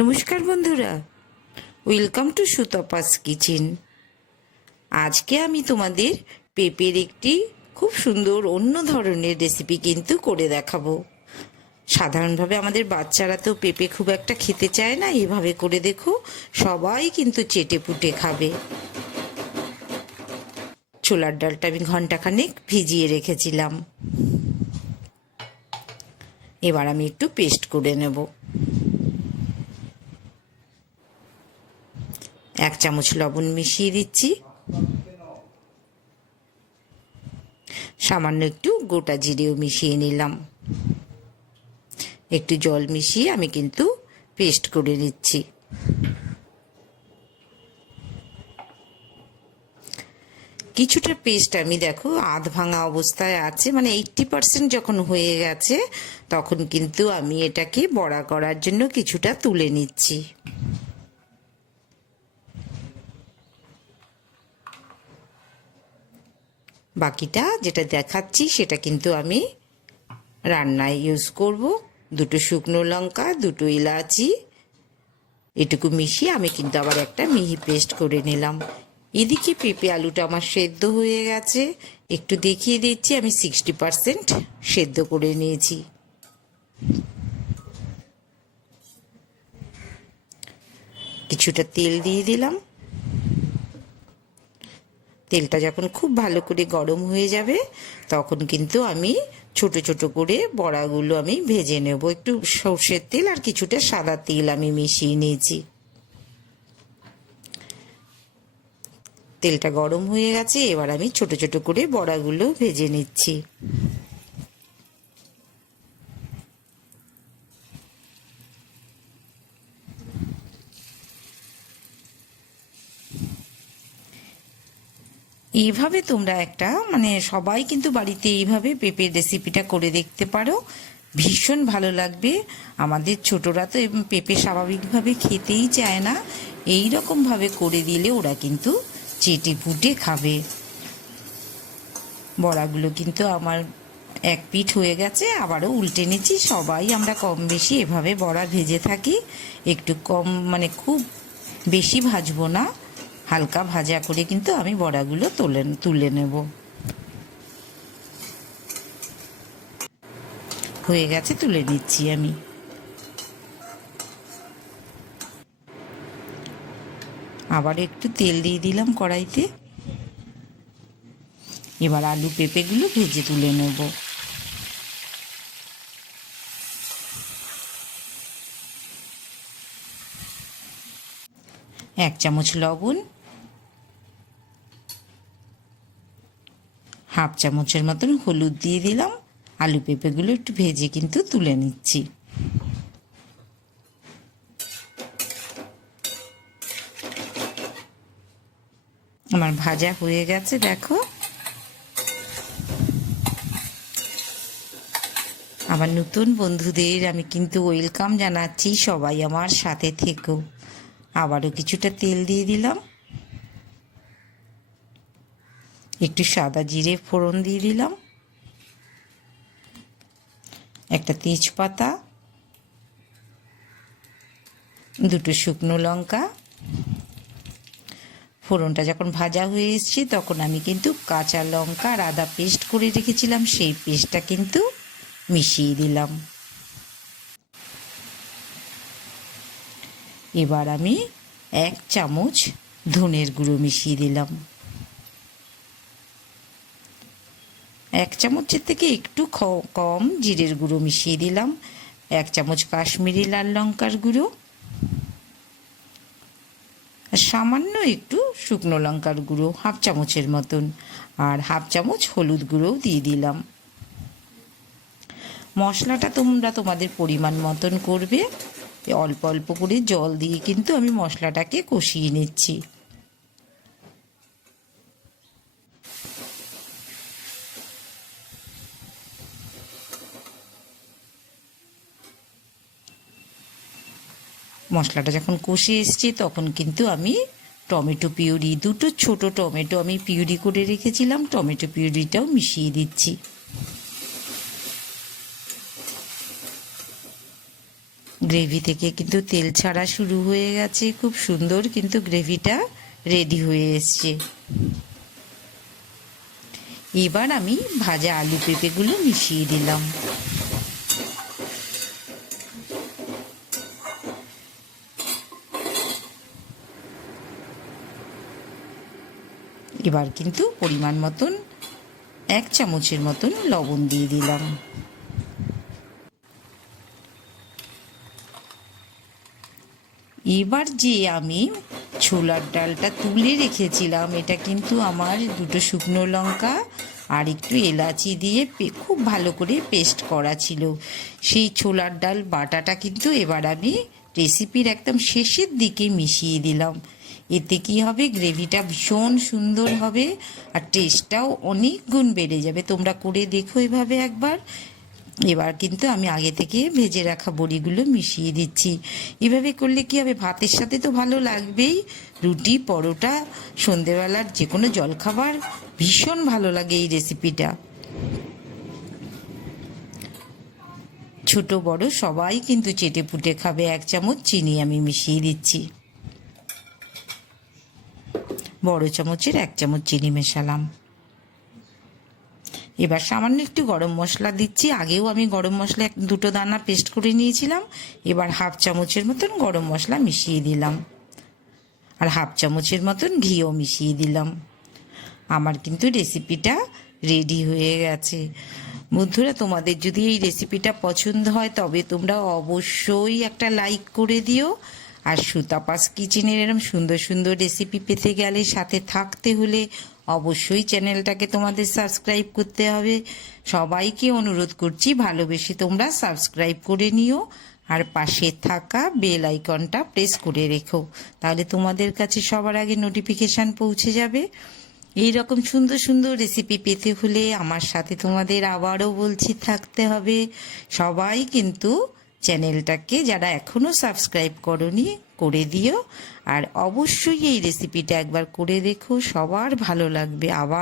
নমস্কার বন্ধুরা। Welcome to Sutapa's kitchen আজকে আমি তোমাদের পেঁপের একটি খুব সুন্দর অন্য ধরনের রেসিপি কিন্তু করে দেখাবো। সাধারণভাবে আমাদের বাচ্চারা তো পেঁপে খুব একটা খেতে চায় না, এভাবে করে দেখো, সবাই কিন্তু চেটে পুটে খাবে। ছোলার ডালটা আমি ঘন্টাখানেক ভিজিয়ে রেখেছিলাম। এবার আমি একটু পেস্ট করে নেব। এক চামচ লবণ মিশিয়ে দিচ্ছি। সামান্য একটু গোটা জিরেও মিশিয়ে নিলাম। একটু জল মিশিয়ে আমি কিন্তু পেস্ট করে নিচ্ছি। কিছুটা পেস্ট আমি দেখো, আধ ভাঙা অবস্থায় আছে মানে এইটটি পারসেন্ট যখন হয়ে গেছে, তখন কিন্তু আমি এটাকে বড়া করার জন্য কিছুটা তুলে নিচ্ছি। বাকিটা যেটা দেখাচ্ছি সেটা কিন্তু আমি রান্নায় ইউজ করব। দুটো শুকনো লঙ্কা, দুটো এলাচি এটুকু মিশিয়ে আমি কিন্তু আবার একটা মিহি পেস্ট করে নিলাম। এদিকে পেঁপে আলুটা আমার সেদ্ধ হয়ে গেছে। একটু দেখিয়ে দিচ্ছি, আমি সিক্সটি পারসেন্ট সেদ্ধ করে নিয়েছি। কিছুটা তেল দিয়ে দিলাম। তেলটা যখন খুব ভালো করে গরম হয়ে যাবে, তখন কিন্তু আমি ছোট ছোট করে বড়াগুলো আমি ভেজে নেব। একটু সর্ষের তেল আর কিছুটা সাদা তেল আমি মিশিয়ে নিয়েছি। তেলটা গরম হয়ে গেছে, এবার আমি ছোট ছোট করে বড়াগুলো ভেজে নিচ্ছি। এইভাবে তোমরা একটা মানে সবাই কিন্তু বাড়িতে এইভাবে পেঁপের রেসিপিটা করে দেখতে পারো। ভীষণ ভালো লাগবে। আমাদের ছোটরা তো পেঁপে স্বাভাবিকভাবে খেতেই চায় না। এই রকমভাবে করে দিলে ওরা কিন্তু চেটে ফুটে খাবে। বড়াগুলো কিন্তু আমার এক পিঠ হয়ে গেছে, আবারও উল্টে নিচ্ছি। সবাই আমরা কম বেশি এভাবে বড়া ভেজে থাকি। একটু কম মানে খুব বেশি ভাজবো না। হালকা ভাজা করে কিন্তু আমি বড়াগুলো তুলে তুলে নেব। হয়ে গেছে, তুলে নিচ্ছি আমি। আবার একটু তেল দিয়ে দিলাম কড়াইতে। এবার আলু পেঁপেগুলো ভেজে তুলে নেব। এক চামচ লবণ হাফ চামচের মতন হলুদ দিয়ে দিলাম। আলু পেঁপেগুলো একটু ভেজে কিন্তু তুলে নিচ্ছি। আমার ভাজা হয়ে গেছে, দেখো। আমার নতুন বন্ধুদের আমি কিন্তু ওয়েলকাম জানাচ্ছি সবাই আমার সাথে থেকো। আবারও কিছুটা তেল দিয়ে দিলাম। একটু সাদা জিরে ফোড়ন দিয়ে দিলাম। একটা তেজপাতা, দুটো শুকনো লঙ্কা। ফোড়নটা যখন ভাজা হয়ে এসছে, তখন আমি কিন্তু কাঁচা লঙ্কা আর আদা পেস্ট করে রেখেছিলাম, সেই পেস্টটা কিন্তু মিশিয়ে দিলাম। এবার আমি এক চামচ ধনের গুঁড়ো মিশিয়ে দিলাম। এক চামচের থেকে একটু কম জিরের গুঁড়ো মিশিয়ে দিলাম। এক চামচ কাশ্মীরি লাল লঙ্কার গুঁড়ো। আর সামান্য একটু শুকনো লঙ্কার গুঁড়ো, হাফ চামচের মতন। আর হাফ চামচ হলুদ গুঁড়োও দিয়ে দিলাম। মশলাটা তোমরা তোমাদের পরিমাণ মতন করবে। অল্প অল্প করে জল দিয়ে কিন্তু আমি মশলাটাকে কষিয়ে নিচ্ছি। মশলাটা যখন কষে এসছে, তখন কিন্তু আমি টমেটো পিউরি, দুটো ছোট টমেটো আমি পিউরি করে রেখেছিলাম, টমেটো পিউরিটাও মিশিয়ে দিচ্ছি। গ্রেভি থেকে কিন্তু তেল ছাড়া শুরু হয়ে গেছে, খুব সুন্দর কিন্তু গ্রেভিটা রেডি হয়ে এসছে। এবার আমি ভাজা আলু পেঁপেগুলো মিশিয়ে দিলাম। এবার কিন্তু পরিমাণ মতন এক চামচের মতন লবণ দিয়ে দিলাম। এবার যে আমি ছোলার ডালটা তুলে রেখেছিলাম, এটা কিন্তু আমার দুটো শুকনো লঙ্কা আর একটু এলাচি দিয়ে খুব ভালো করে পেস্ট করা ছিল। সেই ছোলার ডাল বাটাটা কিন্তু এবার আমি রেসিপির একদম শেষের দিকে মিশিয়ে দিলাম। এতে কি হবে? গ্রেভিটা ভীষণ সুন্দর হবে আর টেস্টটাও অনেক গুণ বেড়ে যাবে। তোমরা করে দেখো এভাবে একবার। এবার কিন্তু আমি আগে থেকে ভেজে রাখা বড়িগুলো মিশিয়ে দিচ্ছি। এভাবে করলে কি হবে? ভাতের সাথে তো ভালো লাগবেই। রুটি, পরোটা, সন্ধেবেলার যে কোনো জলখাবার, ভীষণ ভালো লাগে এই রেসিপিটা ছোট, বড় সবাই কিন্তু চেটে পুটে খাবে। এক চামচ চিনি আমি মিশিয়ে দিচ্ছি। বড় চামচের এক চামচ চিনি মেশালাম। এবার সামান্য একটু গরম মশলা দিচ্ছি। আগেও আমি গরম মশলা এক দুটো দানা পেস্ট করে নিয়েছিলাম। এবার হাফ চামচের মতন গরম মশলা মিশিয়ে দিলাম। আর হাফ চামচের মতন ঘিও মিশিয়ে দিলাম। আমার কিন্তু রেসিপিটা রেডি হয়ে গেছে। বন্ধুরা, তোমাদের যদি এই রেসিপিটা পছন্দ হয়, তবে তোমরা অবশ্যই একটা লাইক করে দিও। আর সুতাপাস কিচেনের এরম সুন্দর সুন্দর রেসিপি পেতে গেলে সাথে থাকতে হলে অবশ্যই চ্যানেলটাকে তোমাদের সাবস্ক্রাইব করতে হবে। সবাইকে অনুরোধ করছি ভালোবেসে তোমরা সাবস্ক্রাইব করে নিও আর পাশে থাকা বেল আইকনটা প্রেস করে রেখো। তাহলে তোমাদের কাছে সবার আগে নোটিফিকেশান পৌঁছে যাবে। এই রকম সুন্দর সুন্দর রেসিপি পেতে হলে আমার সাথে তোমাদের আবারও বলছি, থাকতে হবে। সবাই কিন্তু চ্যানেলটাকে যারা এখনও সাবস্ক্রাইব করনি, করে দিও। আর অবশ্যই এই রেসিপিটা একবার করে দেখো, সবার ভালো লাগবে। আবার